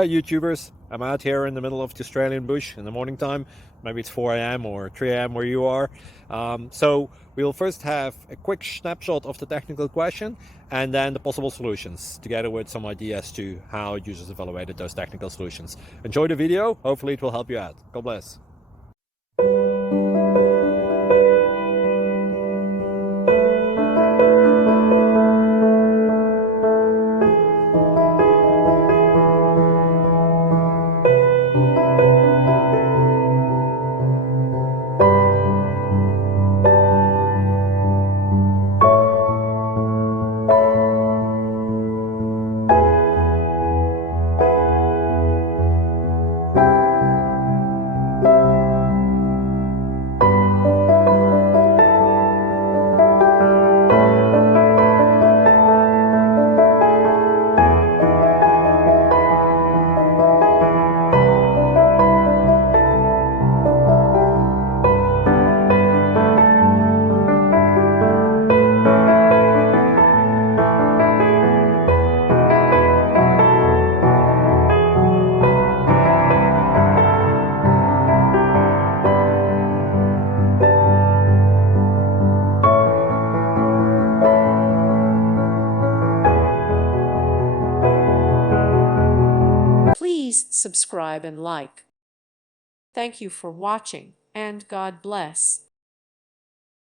Hi YouTubers, I'm out here in the middle of the Australian bush in the morning time. Maybe it's 4 a.m. or 3 a.m. where you are. So we'll first have a quick snapshot of the technical question and then the possible solutions, together with some ideas to how users evaluated those technical solutions. Enjoy the video, hopefully it will help you out. God bless. Please subscribe and like. Thank you for watching, and God bless.